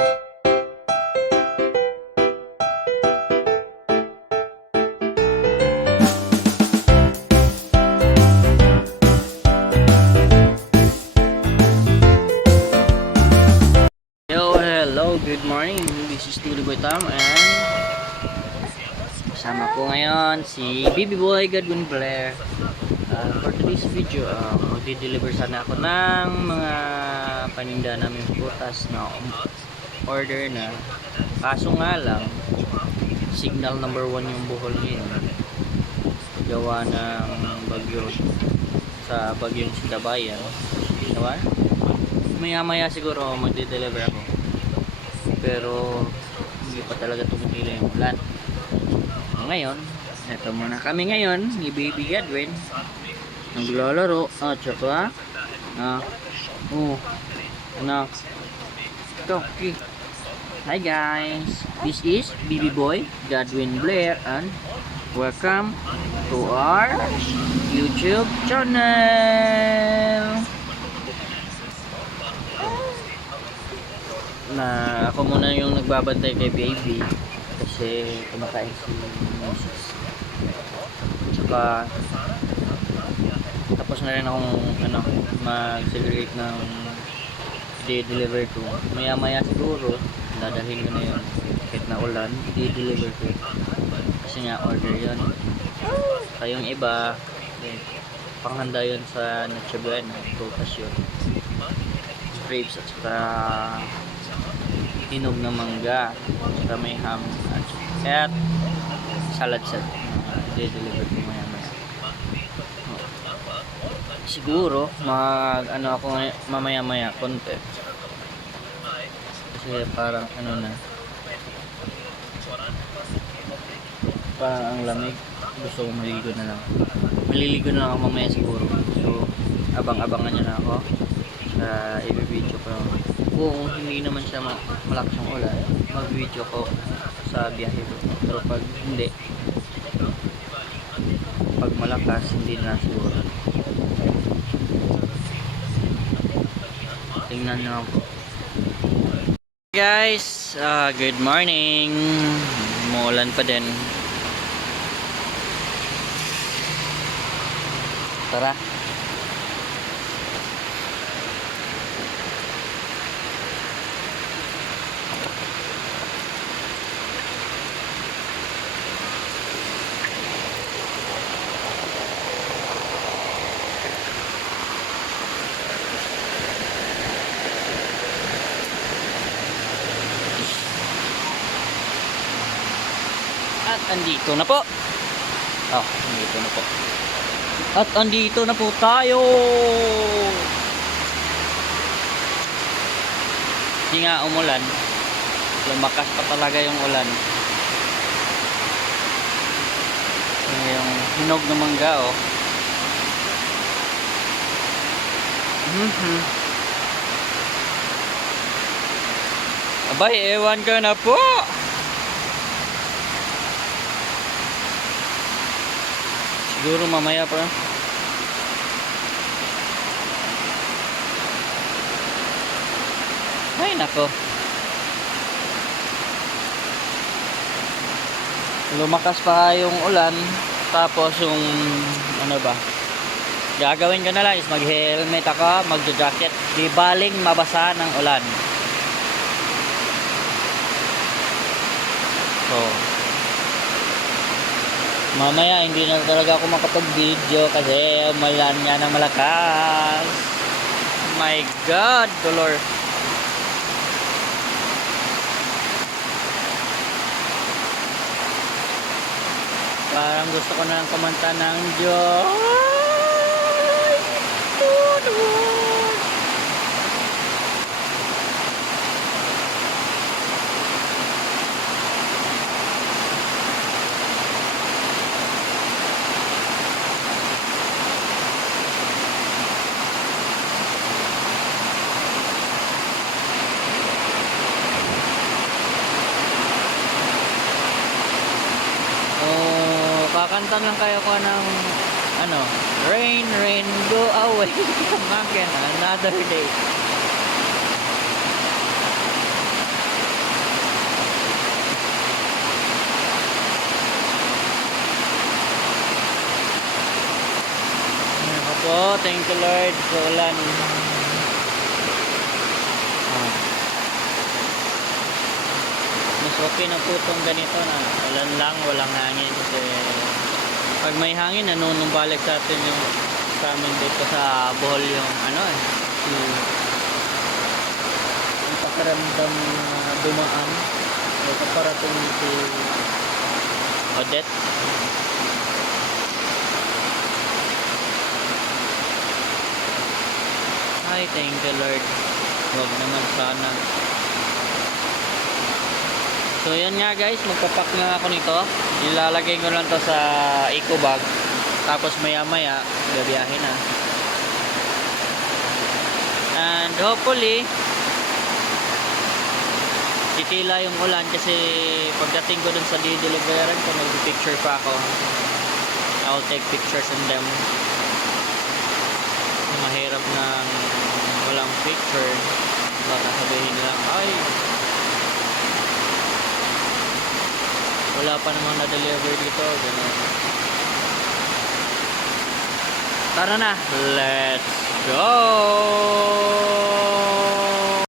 Hello, good morning. This is Tuli Boy Tam and kasama ko ngayon si Baby Boy Godwin Blair. For today's video, magdi-deliver sana ako ng mga paninda namin prutas na order na. Kaso nga lang, signal number 1 yung Bohol ngayon. Gawa ng bagyo sa bagyong Sidabayan. Diba? Maya-maya siguro magdi-deliver ako. Pero hindi pa talaga tumigil yung ulan. Ngayon, eto muna kami ngayon ni Baby Godwin. Naglalaro. Tsaka anak. Okay. Hi guys. This is Baby Boy Godwin Blair and welcome to our YouTube channel. Na ako muna yung nagbabantay kay Baby kasi kumakain si Moses. Tsaka tapos na rin akong mag-segregate ng i-deliver to. Maya maya siguro dadalhin ko na yun kahit na ulan, i-deliver ko kasi nga order yun. Kayong iba panghanda yun sa Noche Buena, prutas yun, grapes at saka hinog na mangga, saka may ham at salad set. I-deliver ko maya maya. Siguro ako mamaya maya konti kasi parang na parang ang lamig, gusto kong maliligo na lang ako mamaya siguro. So abang-abangan nyo na ako sa i-video ko. Kung hindi naman siya malakas ang ulan, mag-video ko sa biyahe ko. Pero pag hindi, pag malakas, hindi na siguro. Tingnan nyo po. Guys, good morning. Umuulan pa din. Tara. At andito na po. Andito na po. At andito na po tayo. Hindi nga umulan. Lumakas pa talaga yung ulan. Yung hinog na mangga Abay, ewan ko na po. Siguro mamaya pa. Ay nako. Lumakas pa yung ulan. Tapos yung gagawin ko na lang is mag-helmet ako, mag-jacket. Di baling mabasa ng ulan. So mamaya hindi na talaga ako makapag-video kasi umulan nga ng malakas. My God, dolor. Parang gusto ko na lang kumanta ng Diyos. Kakanta lang kayo ko ng Rain, rain, go away. Come again another day. thank you Lord sa ulan. Ah. Mas okay na po itong ganito na ulan lang, walang hangin kasi pag may hangin nanunumbalik sa atin yung sa amin dito sa Bohol yung ano yung pakiramdam na dumaan o kaparating si Odette. Ay, thank you Lord. Huwag naman sana. So yan nga guys, magpapak na ako nito. Ilalagay ko lang to sa eco bag. Tapos maya maya, gabiyahin na. And hopefully, titila yung ulan kasi pagdating ko dun sa deliveran ko, mag-picture pa ako. I'll take pictures on them. Mahirap na walang picture. Baka sabihin nila, ay, wala pa namang na-deliver dito. Ganun. Tara na, let's go!